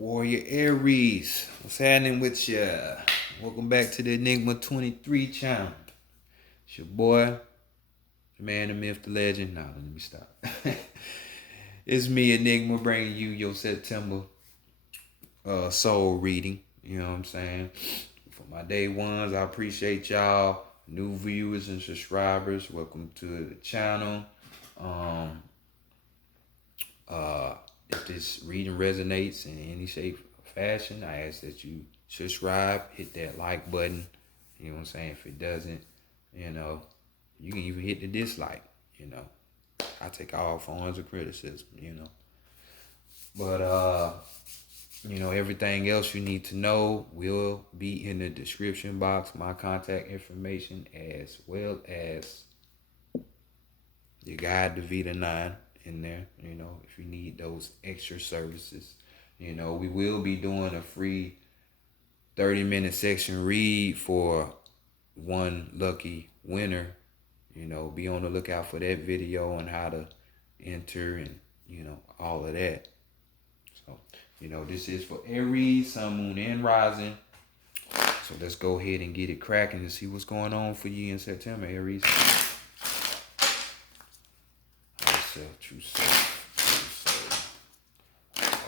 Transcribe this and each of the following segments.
Warrior Aries, what's happening with ya? Welcome back to the Enigma 23 channel. It's your boy, the man, the myth, the legend. Nah, let me stop. It's me, Enigma, bringing you your September soul reading. You know what I'm saying? For my day ones, I appreciate y'all. New viewers and subscribers, welcome to the channel. If this reading resonates in any shape or fashion, I ask that you subscribe, hit that like button. You know what I'm saying? If it doesn't, you know, you can even hit the dislike, you know. I take all forms of criticism, you know. But you know, everything else you need to know will be in the description box, my contact information, as well as your guide to Vita 9 in there, you know, if you need those extra services. You know, we will be doing a free 30-minute section read for one lucky winner. You know, be on the lookout for that video on how to enter and, you know, all of that. So, you know, this is for Aries, Sun, Moon, and Rising. So let's go ahead and get it cracking and see what's going on for you in September, Aries. True self,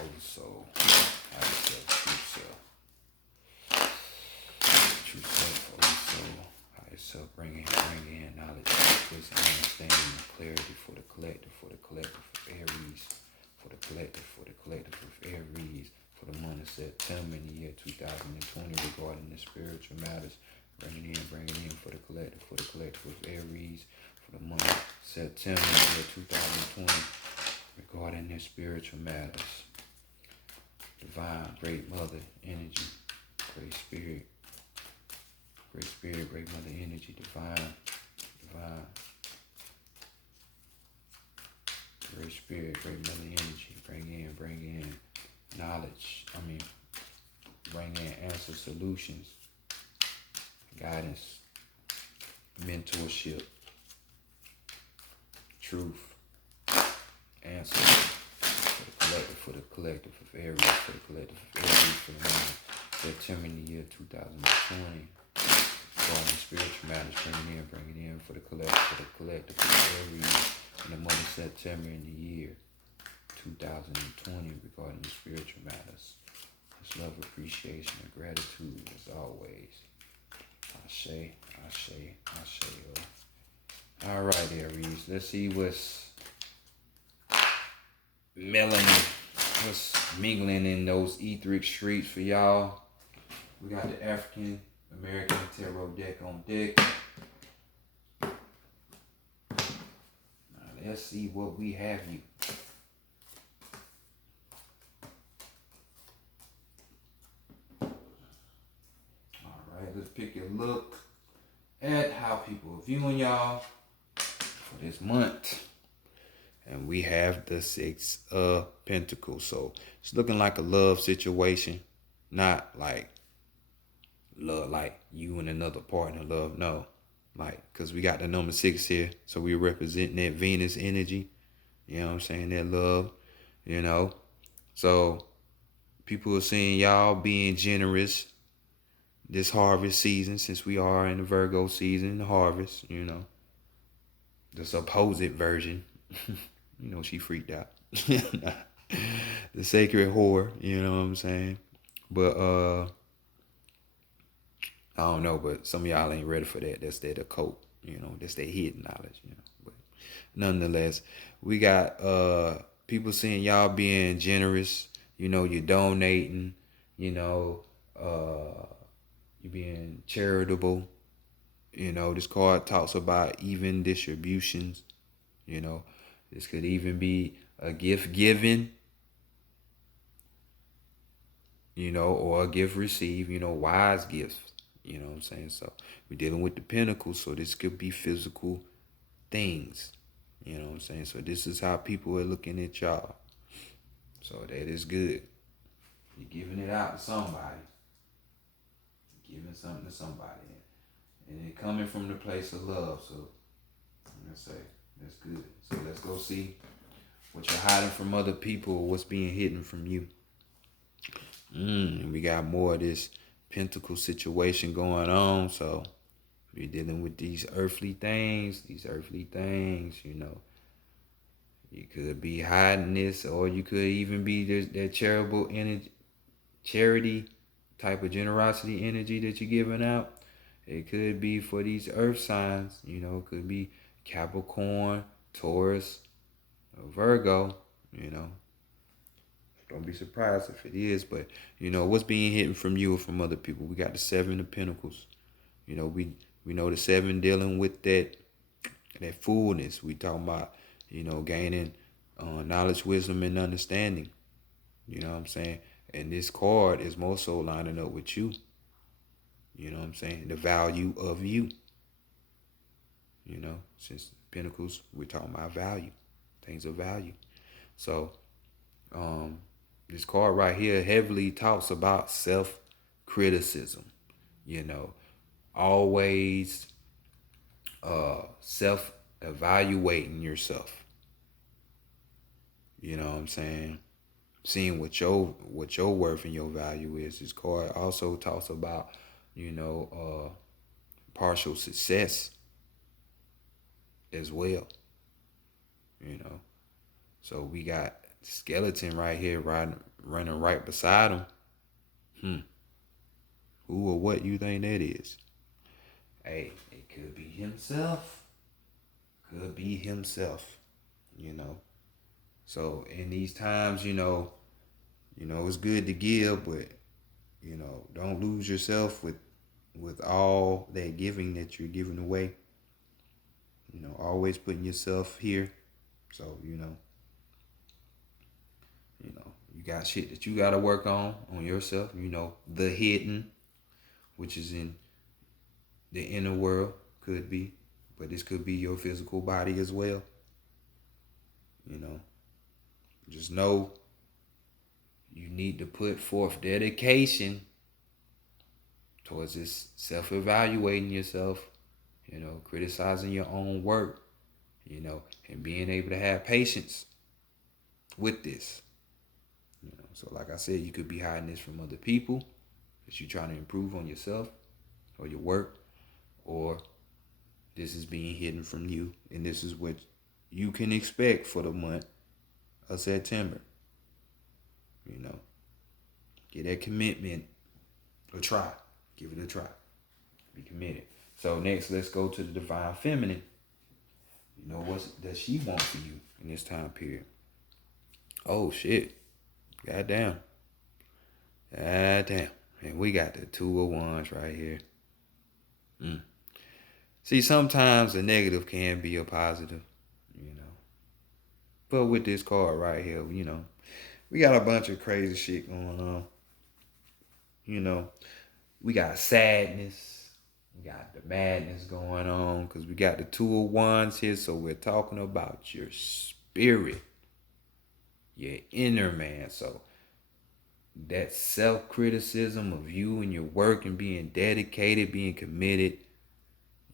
old soul, higher self, true self, old soul, higher self, bring in knowledge, wisdom, understanding, clarity for the collective of Aries, for the collective of Aries, for the month of September in the year 2020 regarding the spiritual matters, bring it in for the collective of Aries, for the month of September in the year 2020 regarding their spiritual matters. Divine, great mother energy, great spirit, great mother energy, divine, great spirit, great mother energy, bring in knowledge, bring in answer solutions, guidance, mentorship, truth, answer for the collective of Aries, for the month September in the year 2020. Going spiritual matters, bring it in for the collective of Aries in the month of September in the year 2020 regarding the spiritual matters. It's love, appreciation, and gratitude as always. Ashe. All right, Aries. Let's see what's mingling in those etheric streets for y'all. We got the African American Tarot deck on deck. Now let's see what we have you. All right, let's pick a look at how people are viewing y'all for this month. And we have the Six of Pentacles. So it's looking like a love situation. Not like love, like you and another partner love. No. Like, because we got the number 6 here. So we're representing that Venus energy. You know what I'm saying? That love, you know. So people are seeing y'all being generous this harvest season, since we are in the Virgo season, the harvest, you know. The supposed version. You know, she freaked out. The sacred whore, you know what I'm saying? But I don't know, but some of y'all ain't ready for that. That's that occult, you know, that's that hidden knowledge, you know. But nonetheless, we got people seeing y'all being generous, you know, you're donating, you know, you're being charitable. You know, this card talks about even distributions, you know. This could even be a gift given, you know, or a gift received, you know, wise gifts, you know what I'm saying? So we're dealing with the pentacles, so this could be physical things, you know what I'm saying? So this is how people are looking at y'all. So that is good. You're giving it out to somebody. You're giving something to somebody. And it coming from the place of love, so I'm going to say, that's good. So let's go see what you're hiding from other people, what's being hidden from you. We got more of this pentacle situation going on, so we're dealing with these earthly things. These earthly things, you could be hiding this, or you could even be that charitable energy, charity type of generosity energy that you're giving out. It could be for these earth signs, it could be Capricorn, Taurus, or Virgo, you know. Don't be surprised if it is, but what's being hidden from you or from other people. We got the Seven of Pentacles. We know the seven dealing with that fullness. We talking about gaining knowledge, wisdom, and understanding. You know what I'm saying? And this card is more so lining up with you. You know what I'm saying? The value of you. Since Pentacles, we're talking about value, things of value. So, this card right here heavily talks about self-criticism. Always self-evaluating yourself. You know what I'm saying? Seeing what your worth and your value is. This card also talks about, partial success as well. So we got skeleton right here running right beside him. Who or what you think that is? Hey, it could be himself. Could be himself. So in these times, it's good to give, but don't lose yourself with all that giving that you're giving away. Always putting yourself here. So, you got shit that you gotta work on yourself. The hidden, which is in the inner world, could be, but this could be your physical body as well. Just know you need to put forth dedication towards this self-evaluating yourself, criticizing your own work, and being able to have patience with this. So like I said, you could be hiding this from other people that you're trying to improve on yourself or your work, or this is being hidden from you, and this is what you can expect for the month of September. Get that commitment a try. Give it a try. Be committed. So next, let's go to the Divine Feminine. What does she want for you in this time period? Oh shit. Goddamn. And we got the Two of Wands right here. See, sometimes a negative can be a positive, But with this card right here, we got a bunch of crazy shit going on. We got sadness. We got the madness going on because we got the Two of Wands here. So we're talking about your spirit, your inner man. So that self-criticism of you and your work and being dedicated, being committed,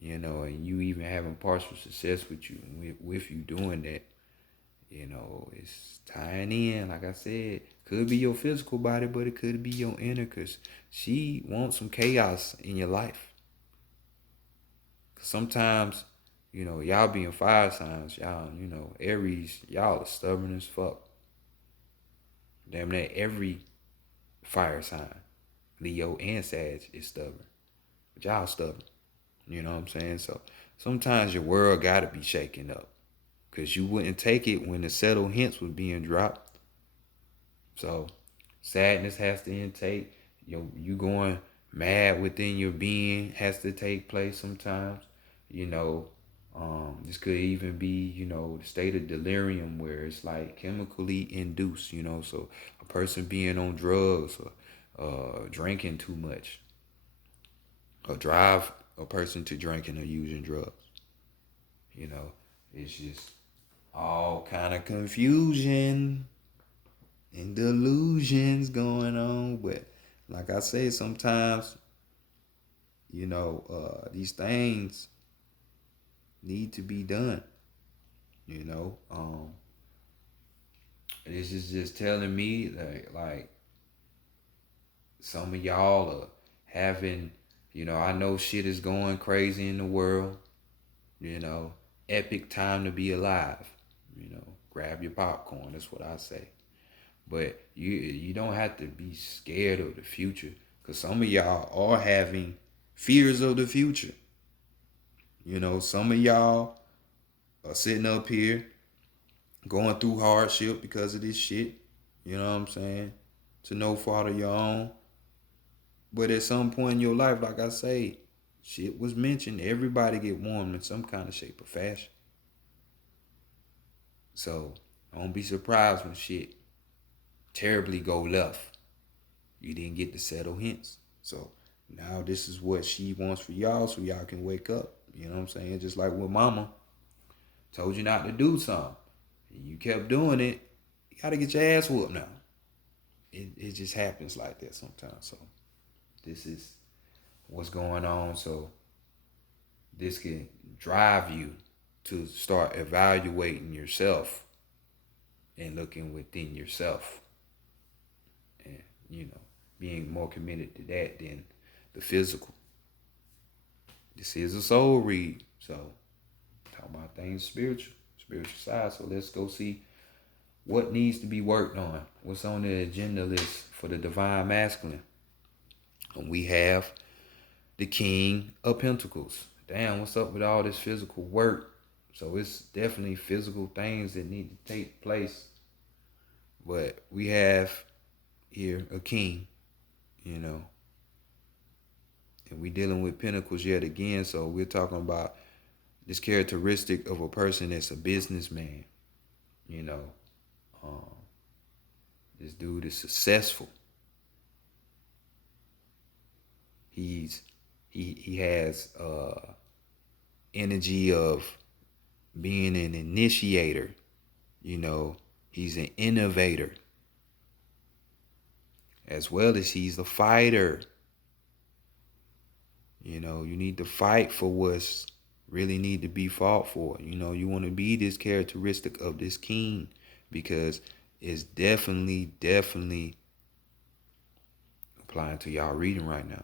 and you even having partial success with you doing that, it's tying in. Like I said, could be your physical body, but it could be your inner, because she wants some chaos in your life. Cause sometimes, y'all being fire signs, y'all, Aries, y'all are stubborn as fuck. Damn near every fire sign, Leo and Sag, is stubborn. But y'all stubborn. You know what I'm saying? So sometimes your world gotta be shaken up. Cause you wouldn't take it when the subtle hints was being dropped. So sadness has to intake. You going mad within your being has to take place sometimes. This could even be, the state of delirium where it's like chemically induced, so a person being on drugs or drinking too much or drive a person to drinking or using drugs. It's just all kind of confusion and delusions going on. But like I say, sometimes, these things need to be done. This is just telling me that, like, Some of y'all are having, I know shit is going crazy in the world, you know, epic time to be alive. Grab your popcorn, that's what I say. But you don't have to be scared of the future, because some of y'all are having fears of the future. Some of y'all are sitting up here going through hardship because of this shit. You know what I'm saying? To no fault of your own. But at some point in your life, like I say, shit was mentioned. Everybody get warmed in some kind of shape or fashion. So don't be surprised when shit terribly go left. You didn't get the subtle hints. So now this is what she wants for y'all, so y'all can wake up. You know what I'm saying? Just like when mama told you not to do something, and you kept doing it, you gotta get your ass whooped now. It just happens like that sometimes. So this is what's going on. So this can drive you to start evaluating yourself and looking within yourself, and being more committed to that than the physical. This is a soul read, so talking about things spiritual side. So let's go see what needs to be worked on, what's on the agenda list for the divine masculine. And we have the King of Pentacles. Damn, what's up with all this physical work? So it's definitely physical things that need to take place. But we have here a king, and we dealing with pentacles yet again. So we're talking about this characteristic of a person that's a businessman. You know, um, this dude is successful. He has energy of being an initiator. He's an innovator, as well as he's a fighter. You need to fight for what's really need to be fought for. You want to be this characteristic of this king, because it's definitely applying to y'all reading right now.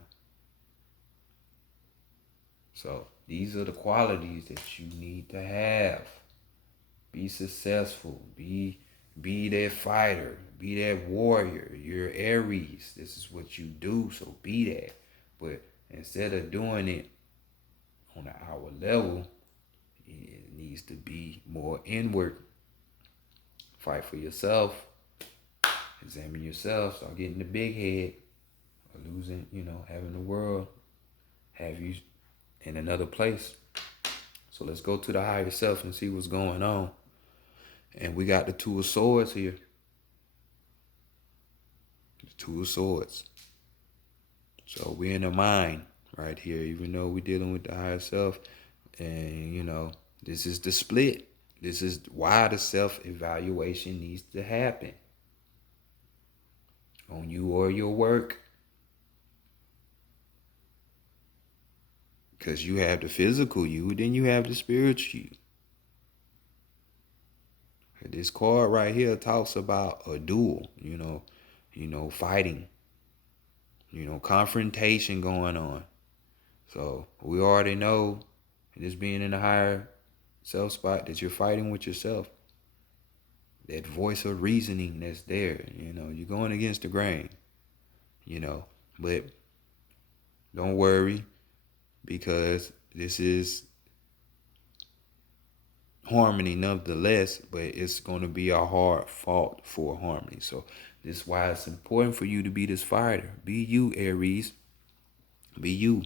So these are the qualities that you need to have. Be successful. Be that fighter. Be that warrior. You're Aries. This is what you do, so be that. But instead of doing it on an hour level, it needs to be more inward. Fight for yourself. Examine yourself. Start getting the big head. Or losing, having the world have you in another place. So let's go to the higher self and see what's going on. And we got the Two of Swords here. The Two of Swords. So we're in the mind right here, even though we're dealing with the higher self. And, this is the split. This is why the self-evaluation needs to happen. On you or your work. Because you have the physical you, then you have the spiritual you. This card right here talks about a duel, fighting, confrontation going on. So we already know, this being in the higher self spot, that you're fighting with yourself. That voice of reasoning that's there, you're going against the grain, but don't worry, because this is harmony nonetheless, but it's going to be a hard fought for harmony. So this is why it's important for you to be this fighter. Be you, Aries. Be you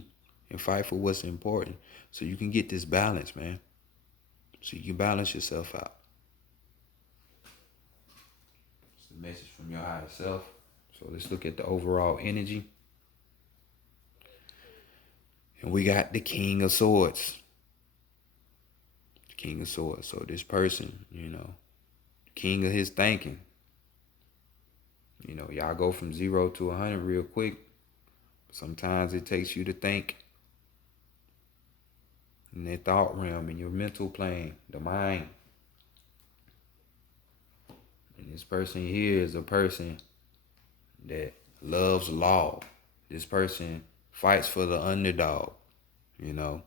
and fight for what's important, so you can get this balance, man. So you can balance yourself out. It's the message from your higher self. So let's look at the overall energy. And we got the King of Swords. King of Swords. So this person, king of his thinking. Y'all go from 0 to 100 real quick. Sometimes it takes you to think in that thought realm, in your mental plane, the mind. And this person here is a person that loves law. This person fights for the underdog. You know,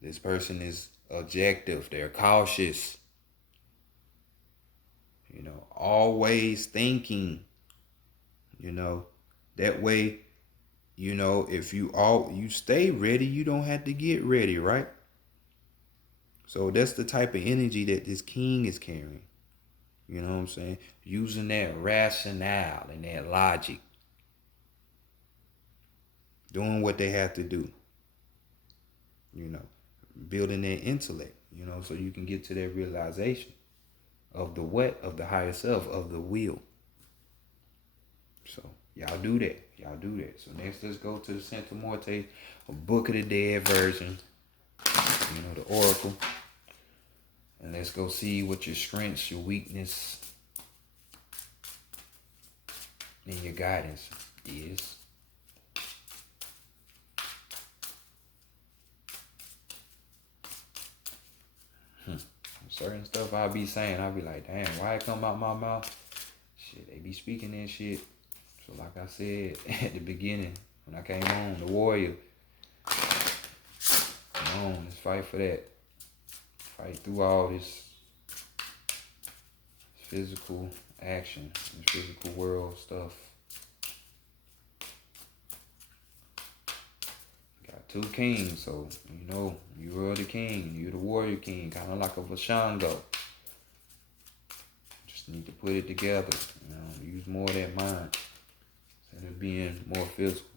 this person is objective. They're cautious. You know, always thinking. You know, that way, you know, if you stay ready, you don't have to get ready, right? So that's the type of energy that this king is carrying. You know what I'm saying? Using that rationale and that logic. Doing what they have to do. You know, building their intellect, you know, so you can get to that realization of the what, of the higher self, of the will. So y'all do that. Y'all do that. So next, let's go to the Santa Morte, a Book of the Dead version. You know, the Oracle. And let's go see what your strengths, your weakness, and your guidance is. Certain stuff I be saying, I be like, damn, why it come out my mouth? Shit, they be speaking that shit. So like I said at the beginning, when I came on, the warrior, come on, let's fight for that. Fight through all this physical action, this physical world stuff. Got two kings, so you know, you are the king, you're the warrior king, kind of like a Vashango. Just need to put it together, you know, use more of that mind instead of being more physical.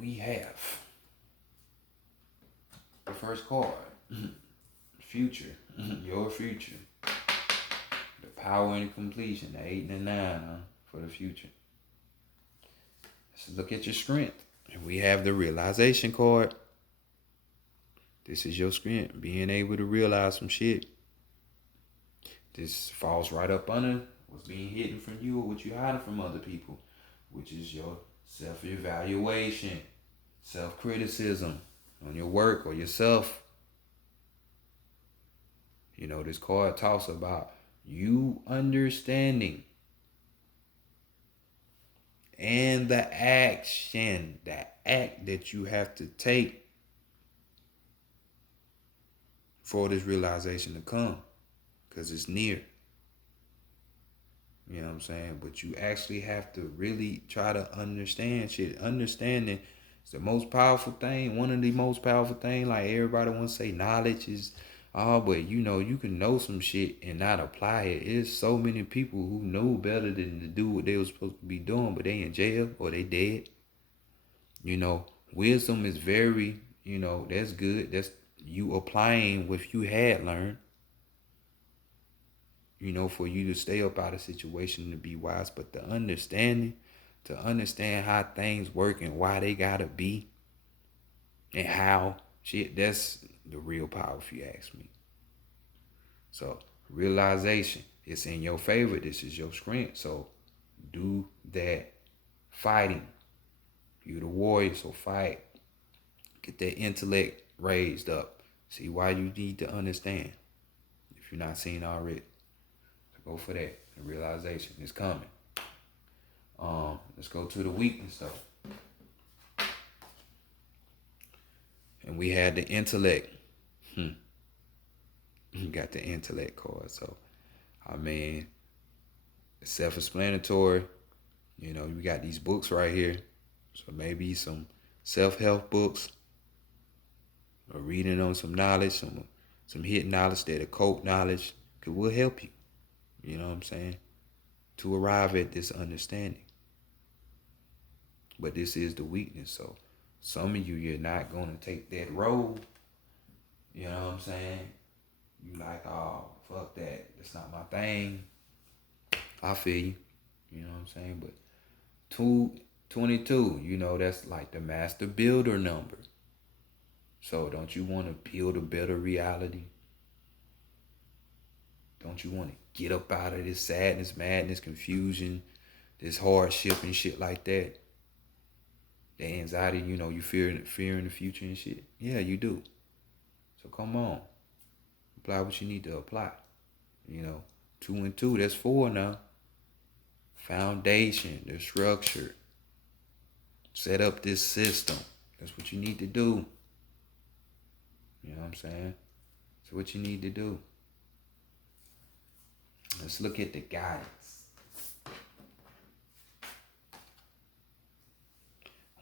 We have the first card, future, your future, the power and completion, the 8 and the 9, for the future. Let's look at your strength, and we have the realization card. This is your strength, being able to realize some shit. This falls right up under what's being hidden from you or what you're hiding from other people, which is your self-evaluation, self-criticism on your work or yourself. You know, this card talks about you understanding and the action, the act that you have to take for this realization to come, because it's near. You know what I'm saying? But you actually have to really try to understand shit. Understanding is the most powerful thing. One of the most powerful things, like everybody wants to say knowledge is all, but you know, you can know some shit and not apply it. There's so many people who know better than to do what they were supposed to be doing, but they in jail or they dead. You know, wisdom is very, you know, that's good. That's you applying what you had learned. You know, for you to stay up out of situation to be wise, but the understanding, to understand how things work and why they gotta be, and how shit, that's the real power if you ask me. So realization, it's in your favor. This is your strength. So do that fighting. You the warrior, so fight. Get that intellect raised up. See why you need to understand if you're not seeing already. Go for that. The realization is coming. Let's go to the weakness though. And we had the intellect. You got the intellect card. So, I mean, it's self-explanatory. You know, we got these books right here. So maybe some self-help books, or reading on some knowledge, some hidden knowledge, that occult knowledge will help you. You know what I'm saying? To arrive at this understanding. But this is the weakness. So some of you, you're not going to take that road. You know what I'm saying? You like, oh, fuck that. That's not my thing. I feel you. You know what I'm saying? But 222, you know, that's like the master builder number. So don't you want to build a better reality? Don't you want to get up out of this sadness, madness, confusion, this hardship and shit like that? The anxiety, you fear in the future and shit. Yeah, you do. So come on. Apply what you need to apply. 2 and 2, that's 4 now. Foundation, the structure. Set up this system. That's what you need to do. You know what I'm saying? That's what you need to do. Let's look at the guidance.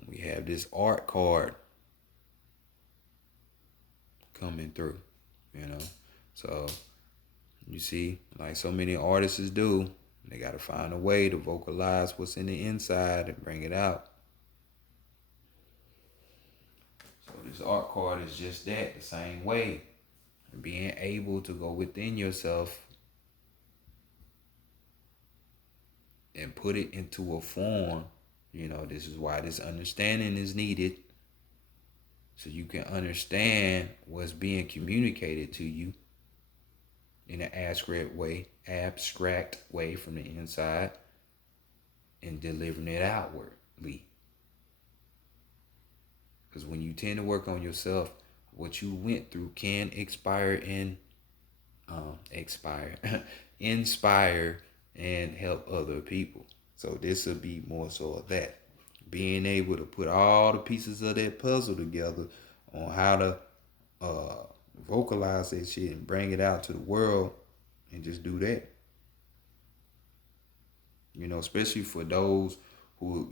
We have this art card coming through, So you see, like so many artists do, they got to find a way to vocalize what's in the inside and bring it out. So this art card is just that, the same way. Being able to go within yourself and put it into a form. This is why this understanding is needed. So you can understand what's being communicated to you in an abstract way from the inside and delivering it outwardly. Because when you tend to work on yourself, what you went through can inspire and help other people. So this will be more so of that. Being able to put all the pieces of that puzzle together on how to vocalize that shit and bring it out to the world and just do that. Especially for those who,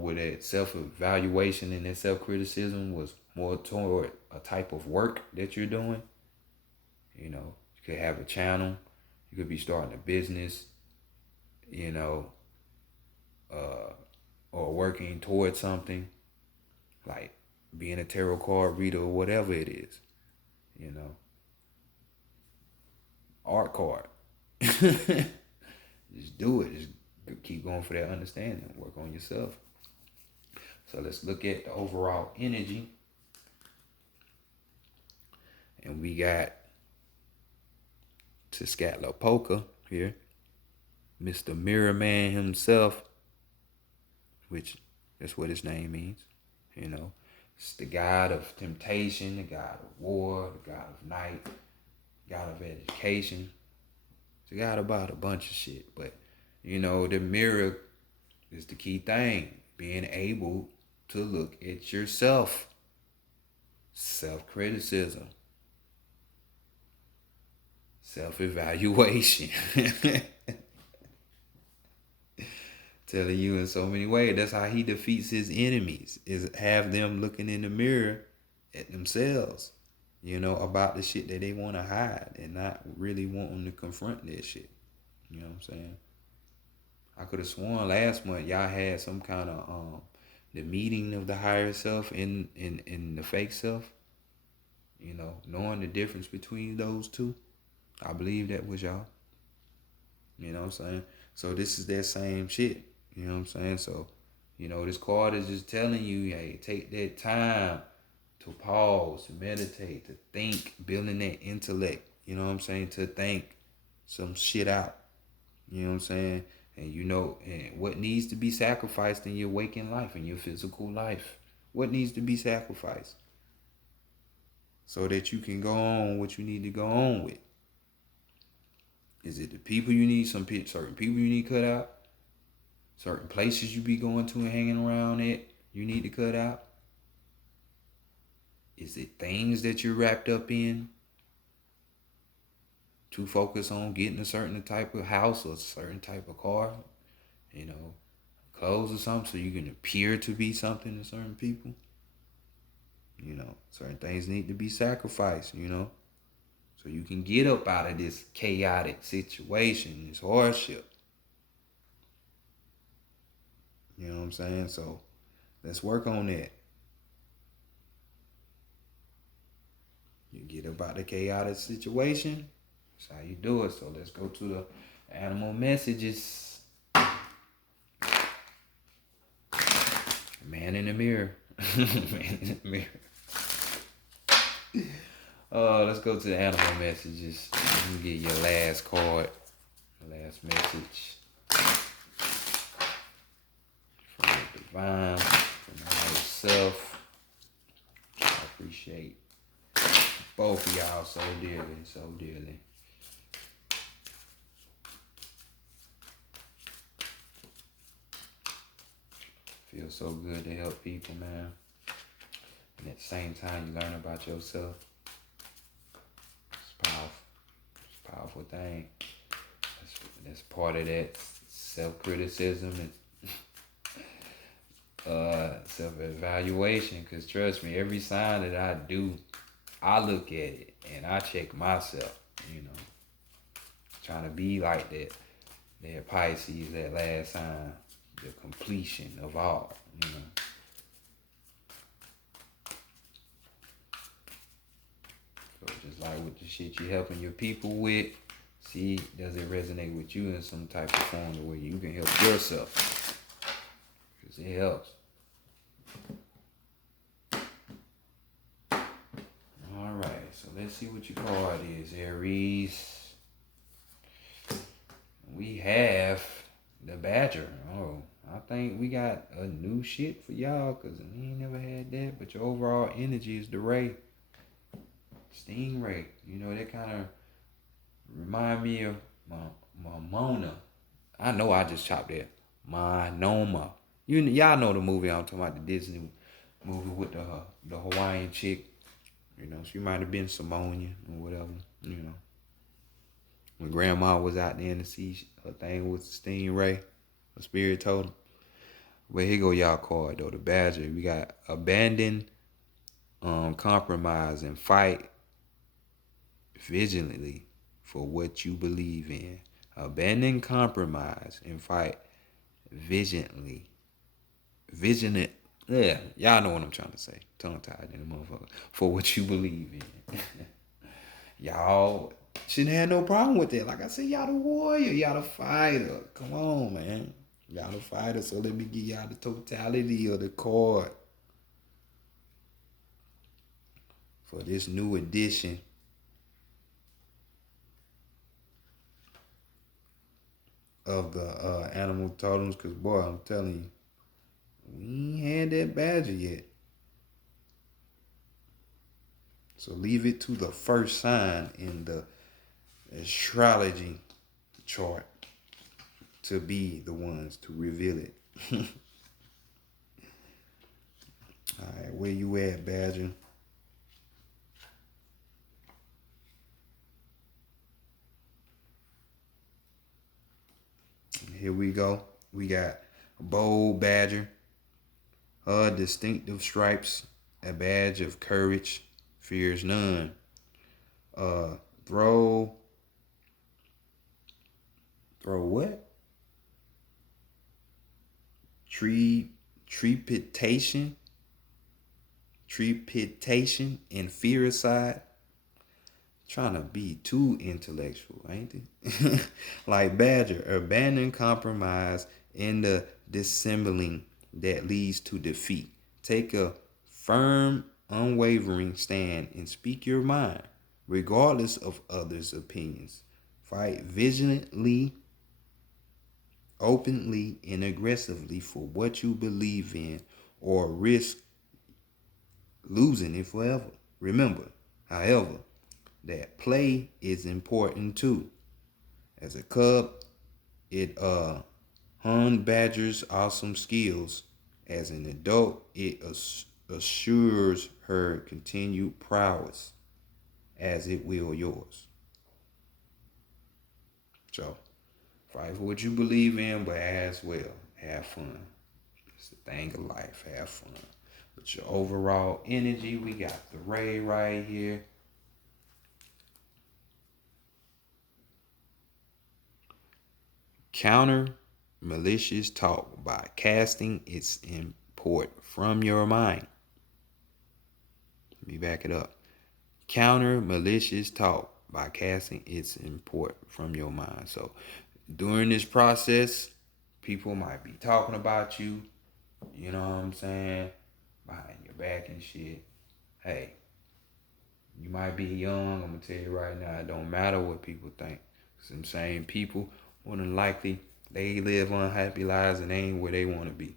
with that self-evaluation and that self-criticism was more toward a type of work that you're doing. You could have a channel. You could be starting a business, or working towards something, like being a tarot card reader or whatever it is, Art card. Just do it. Just keep going for that understanding. Work on yourself. So let's look at the overall energy. And we got Tezcatlipoca here, Mr. Mirror Man himself, which that's what his name means. It's the god of temptation, the god of war, the god of night, god of education. It's a god about a bunch of shit. But, the mirror is the key thing. Being able to look at yourself. Self-criticism. Self-evaluation. Telling you in so many ways. That's how he defeats his enemies, is have them looking in the mirror at themselves, about the shit that they want to hide and not really wanting to confront that shit. You know what I'm saying? I could have sworn last month y'all had some kind of the meeting of the higher self and the fake self. Knowing the difference between those two. I believe that was y'all. You know what I'm saying? So this is that same shit. You know what I'm saying? So, this card is just telling you, hey, take that time to pause, to meditate, to think, building that intellect. You know what I'm saying? To think some shit out. You know what I'm saying? And and what needs to be sacrificed in your waking life, in your physical life. What needs to be sacrificed? So that you can go on what you need to go on with. Is it the people you need? Certain people you need cut out? Certain places you be going to and hanging around at you need to cut out? Is it things that you're wrapped up in? To focus on getting a certain type of house or a certain type of car? Clothes or something so you can appear to be something to certain people? Certain things need to be sacrificed, so you can get up out of this chaotic situation, this hardship. You know what I'm saying? So let's work on that. You get up out of the chaotic situation. That's how you do it. So let's go to the animal messages. Man in the mirror. Man in the mirror. Let's go to the animal messages. You can get your last card, last message from the divine, from the higher self. I appreciate both of y'all so dearly, so dearly. Feels so good to help people, man. And at the same time, you learn about yourself. It's powerful. It's a powerful thing. That's part of that self-criticism and self-evaluation. Because trust me, every sign that I do, I look at it and I check myself, trying to be like that Pisces, that last sign, the completion of all. So just like with the shit you helping your people with, see, does it resonate with you in some type of form the way you can help yourself? Because it helps. All right, so let's see what your card is, Aries. We have the Badger. Oh, I think we got a new shit for y'all because we ain't never had that. But your overall energy is the Ray. Stingray. That kind of remind me of my Mona. I know I just chopped that. My Noma. Y'all know the movie I'm talking about, the Disney movie with the Hawaiian chick. She might have been Samoan or whatever. When grandma was out there in the sea, her thing was Stingray. Her spirit told her. But here go y'all card though, the Badger. We got abandon, compromise, and fight vigilantly for what you believe in. Abandon compromise and fight vigilantly. Vigilant. Yeah, y'all know what I'm trying to say. Tongue tied in the motherfucker. For what you believe in. Y'all shouldn't have no problem with that. Like I said, y'all the warrior. Y'all the fighter. Come on, man. Y'all the fighter. So let me give y'all the totality of the card for this new edition of the animal totems. Because, boy, I'm telling you, we ain't had that Badger yet. So leave it to the first sign in the astrology chart to be the ones to reveal it. All right, where you at, Badger? Here we go. We got a bold Badger, distinctive stripes, a badge of courage, fears none. Throw what? Trepitation and fear aside. Trying to be too intellectual, ain't it? Like Badger, abandon compromise in the dissembling that leads to defeat. Take a firm, unwavering stand and speak your mind, regardless of others' opinions. Fight vigilantly, openly, and aggressively for what you believe in, or risk losing it forever. Remember, however, that play is important too. As a cub, it honed Badger's awesome skills. As an adult, it assures her continued prowess, as it will yours. So, fight for what you believe in, but as well, have fun. It's the thing of life, have fun. But your overall energy, we got the Ray right here. Counter malicious talk by casting its import from your mind. Let me back it up. Counter malicious talk by casting its import from your mind. So during this process, people might be talking about you, you know what I'm saying, behind your back and shit. Hey, You might be young. I'm gonna tell you right now, it don't matter what people think. Some same people, more than likely, they live unhappy lives and they ain't where they want to be.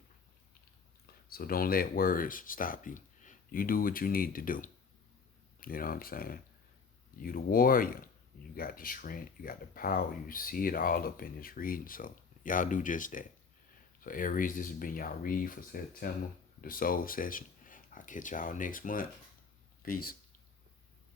So don't let words stop you. You do what you need to do. You know what I'm saying? You the warrior. You got the strength. You got the power. You see it all up in this reading. So y'all do just that. So Aries, this has been y'all read for September, the soul session. I'll catch y'all next month. Peace.